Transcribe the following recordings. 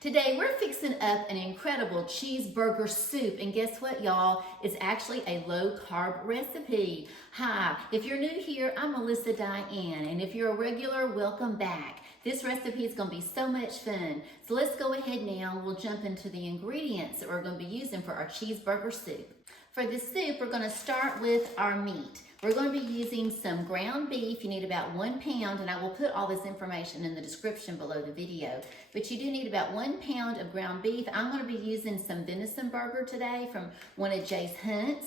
Today we're fixing up an incredible cheeseburger soup, and guess what, y'all? It's actually a low-carb recipe. Hi, if you're new here, I'm Melissa Diane, and if you're a regular, welcome back. This recipe is going to be so much fun. So let's go ahead now and we'll jump into the ingredients that we're going to be using for our cheeseburger soup. For the soup, we're going to start with our meat. We're going to be using some ground beef. You need about 1 pound, and I will put all this information in the description below the video. But you do need about 1 pound of ground beef. I'm going to be using some venison burger today from one of Jay's hunts.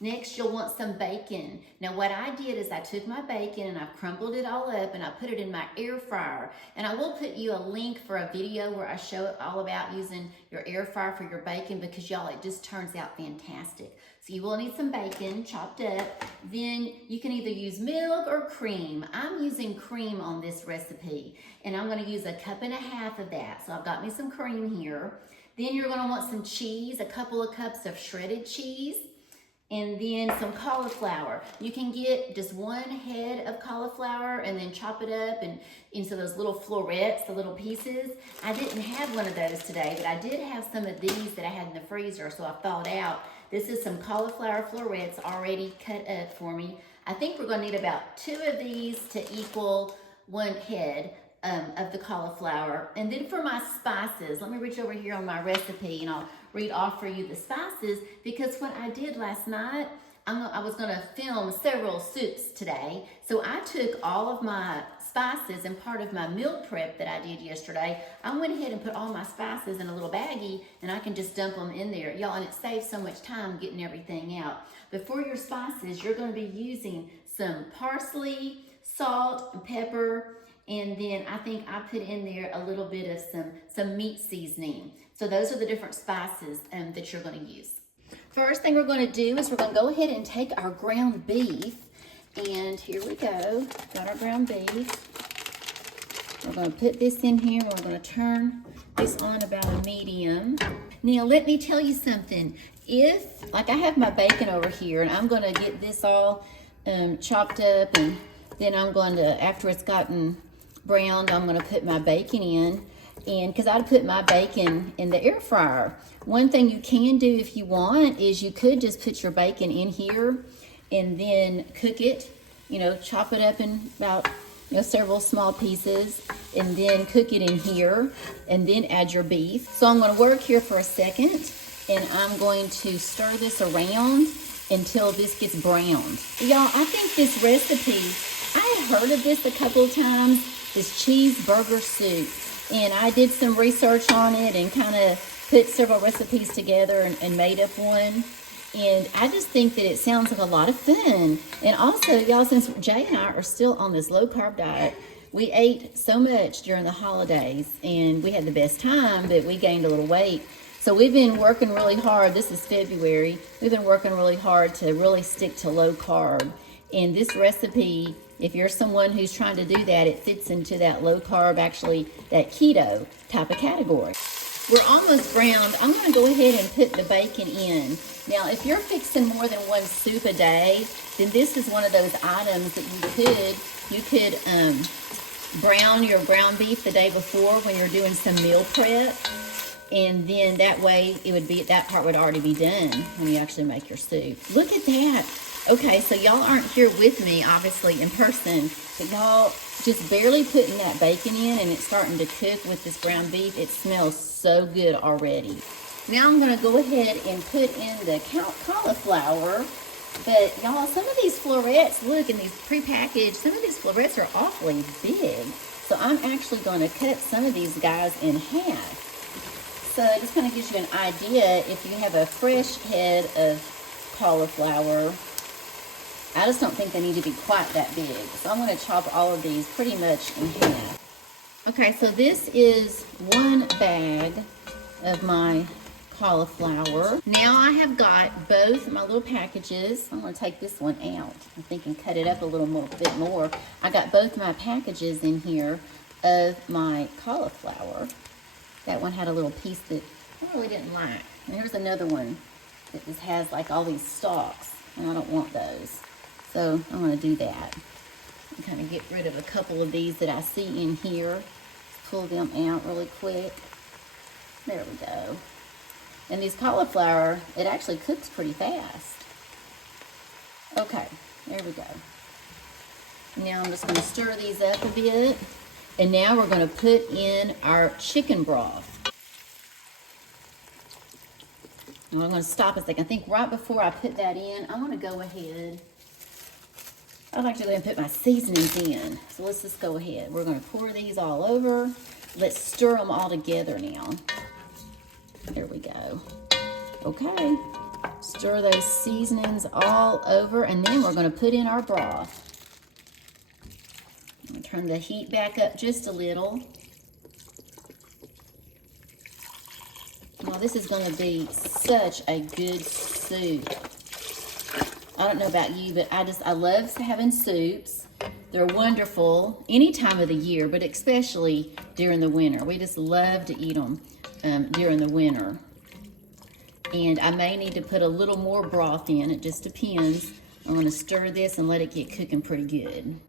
Next, you'll want some bacon. Now, what I did is I took my bacon and I crumbled it all up and I put it in my air fryer. And I will put you a link for a video where I show it all about using your air fryer for your bacon, because y'all, it just turns out fantastic. So you will need some bacon chopped up. Then you can either use milk or cream. I'm using cream on this recipe, and I'm going to use 1.5 cups of that. So I've got me some cream here. Then you're going to want some cheese, a couple of cups of shredded cheese. And then some cauliflower. You can get just 1 head of cauliflower and then chop it up and into those little florets, the little pieces. I didn't have one of those today, but I did have some of these that I had in the freezer, so I thawed out. This is some cauliflower florets already cut up for me. I think we're gonna need about 2 of these to equal 1 head of the cauliflower. And then for my spices, let me reach over here on my recipe and I'll read off for you the spices, because what I did last night, I was gonna film several soups today. So I took all of my spices, and part of my meal prep that I did yesterday, I went ahead and put all my spices in a little baggie, and I can just dump them in there, y'all, and it saves so much time getting everything out. But for your spices, you're gonna be using some parsley, salt, and pepper, and then I think I put in there a little bit of some meat seasoning. So those are the different spices that you're going to use. First thing we're going to do is we're going to go ahead and take our ground beef. And here we go. Got our ground beef. We're going to put this in here. We're going to turn this on about a medium. Now let me tell you something. Like I have my bacon over here, and I'm going to get this all chopped up, and then I'm going to, after it's gotten browned, I'm going to put my bacon in. And because I'd put my bacon in the air fryer. One thing you can do if you want is you could just put your bacon in here and then cook it, chop it up in about, several small pieces, and then cook it in here and then add your beef. So I'm going to work here for a second, and I'm going to stir this around until this gets browned. Y'all, I think this recipe, I had heard of this a couple of times, this cheeseburger soup. And I did some research on it and kind of put several recipes together and made up one. And I just think that it sounds like a lot of fun. And also, y'all, since Jay and I are still on this low-carb diet, we ate so much during the holidays, and we had the best time, but we gained a little weight. So we've been working really hard. This is February. We've been working really hard to really stick to low carb. And this recipe, if you're someone who's trying to do that, it fits into that low carb, actually that keto type of category. We're almost browned. I'm going to go ahead and put the bacon in. Now, if you're fixing more than 1 soup a day, then this is one of those items that you could brown your ground beef the day before when you're doing some meal prep. And then that way that part would already be done when you actually make your soup. Look at that. Okay, so y'all aren't here with me, obviously, in person, but y'all just barely putting that bacon in, and it's starting to cook with this ground beef. It smells so good already. Now I'm going to go ahead and put in the cauliflower, but y'all, some of these florets, look, in these prepackaged, some of these florets are awfully big. So I'm actually going to cut some of these guys in half. So it just kind of gives you an idea if you have a fresh head of cauliflower. I just don't think they need to be quite that big. So I'm going to chop all of these pretty much in half. Okay, so this is 1 bag of my cauliflower. Now I have got both my little packages. I'm going to take this one out, I think, and cut it up a bit more. I got both my packages in here of my cauliflower. That one had a little piece that I really didn't like. And here's another one that just has like all these stalks, and I don't want those. So I'm going to do that. And kind of get rid of a couple of these that I see in here. Pull them out really quick. There we go. And these cauliflower, it actually cooks pretty fast. Okay, there we go. Now I'm just going to stir these up a bit. And now we're going to put in our chicken broth. And I'm going to stop a second. I think right before I put that in, I'm going to go ahead. I like to go ahead and put my seasonings in. So let's just go ahead. We're going to pour these all over. Let's stir them all together now. There we go. Okay. Stir those seasonings all over, and then we're going to put in our broth. I'm going to turn the heat back up just a little. Now this is going to be such a good soup. I don't know about you, but I love having soups. They're wonderful any time of the year, but especially during the winter. We just love to eat them during the winter. And I may need to put a little more broth in. It just depends. I'm going to stir this and let it get cooking pretty good.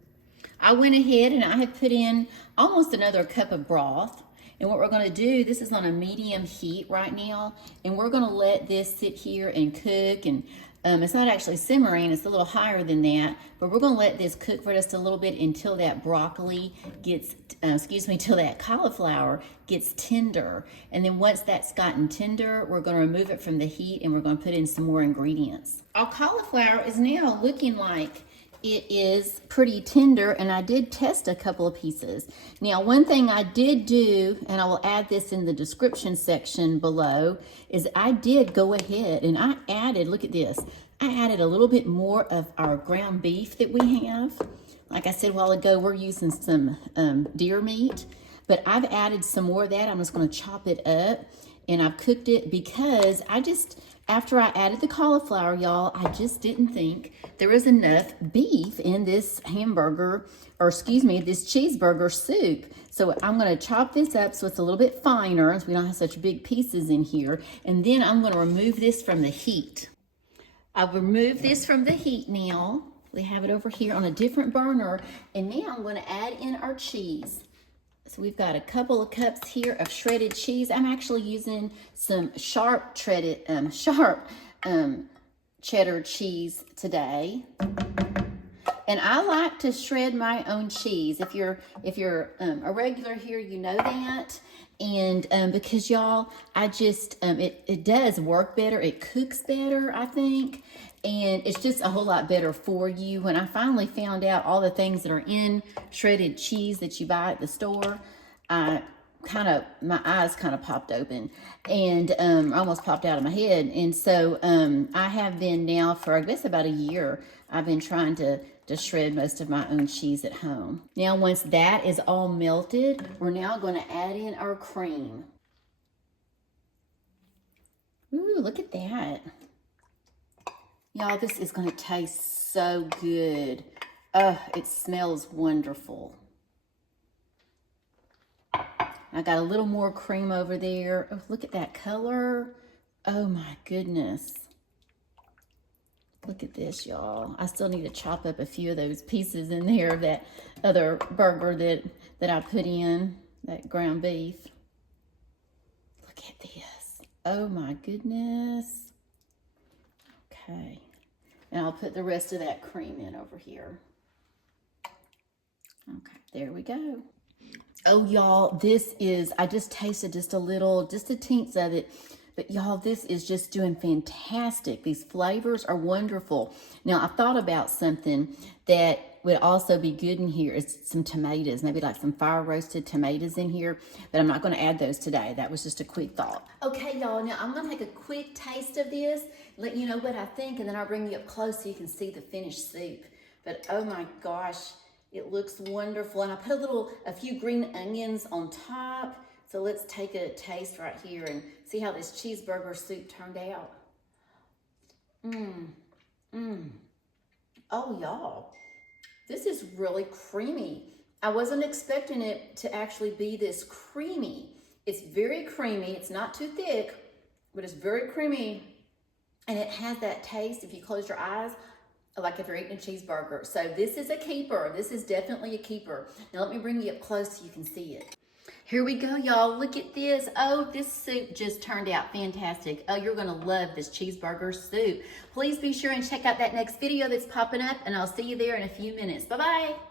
I went ahead and I have put in almost another cup of broth. And what we're going to do, this is on a medium heat right now, and we're going to let this sit here and cook. And it's not actually simmering, it's a little higher than that, but we're going to let this cook for just a little bit until that broccoli gets, till that cauliflower gets tender. And then once that's gotten tender, we're going to remove it from the heat and we're going to put in some more ingredients. Our cauliflower is now looking like it is pretty tender, and I did test a couple of pieces. Now, one thing I did do, and I will add this in the description section below, is I did go ahead and I added, look at this, I added a little bit more of our ground beef that we have. Like I said a while ago, we're using some deer meat, but I've added some more of that. I'm just going to chop it up, and I've cooked it because after I added the cauliflower, y'all, I just didn't think there was enough beef in this hamburger, or this cheeseburger soup. So I'm going to chop this up so it's a little bit finer, so we don't have such big pieces in here. And then I'm going to remove this from the heat. I've removed this from the heat now. We have it over here on a different burner. And now I'm going to add in our cheese. So we've got a couple of cups here of shredded cheese. I'm actually using some sharp cheddar cheese today. And I like to shred my own cheese. If you're a regular here, you know that. And because y'all, it does work better. It cooks better, I think. And it's just a whole lot better for you. When I finally found out all the things that are in shredded cheese that you buy at the store, my eyes kind of popped open, and almost popped out of my head. And so I have been now for, I guess, about a year, I've been trying to shred most of my own cheese at home. Now, once that is all melted, we're now going to add in our cream. Ooh, look at that. Y'all, this is going to taste so good. It smells wonderful. I got a little more cream over there. Oh, look at that color. Oh my goodness. Look at this, y'all. I still need to chop up a few of those pieces in there of that other burger that I put in, that ground beef. Look at this. Oh my goodness. Okay, and I'll put the rest of that cream in over here. Okay, there we go. Oh, y'all, I just tasted just a teens of it, but y'all, this is just doing fantastic. These flavors are wonderful. Now, I thought about something that would also be good in here is some tomatoes, maybe like some fire roasted tomatoes in here, but I'm not going to add those today. That was just a quick thought. Okay, y'all, now I'm going to take a quick taste of this, let you know what I think, and then I'll bring you up close so you can see the finished soup. But oh my gosh, it looks wonderful. And I put a few green onions on top. So let's take a taste right here and see how this cheeseburger soup turned out. Oh, y'all. This is really creamy. I wasn't expecting it to actually be this creamy. It's very creamy. It's not too thick, but it's very creamy. And it has that taste, if you close your eyes, like if you're eating a cheeseburger. So this is a keeper. This is definitely a keeper. Now let me bring you up close so you can see it. Here we go, y'all. Look at this. Oh, this soup just turned out fantastic. Oh, you're gonna love this cheeseburger soup. Please be sure and check out that next video that's popping up, and I'll see you there in a few minutes. Bye-bye.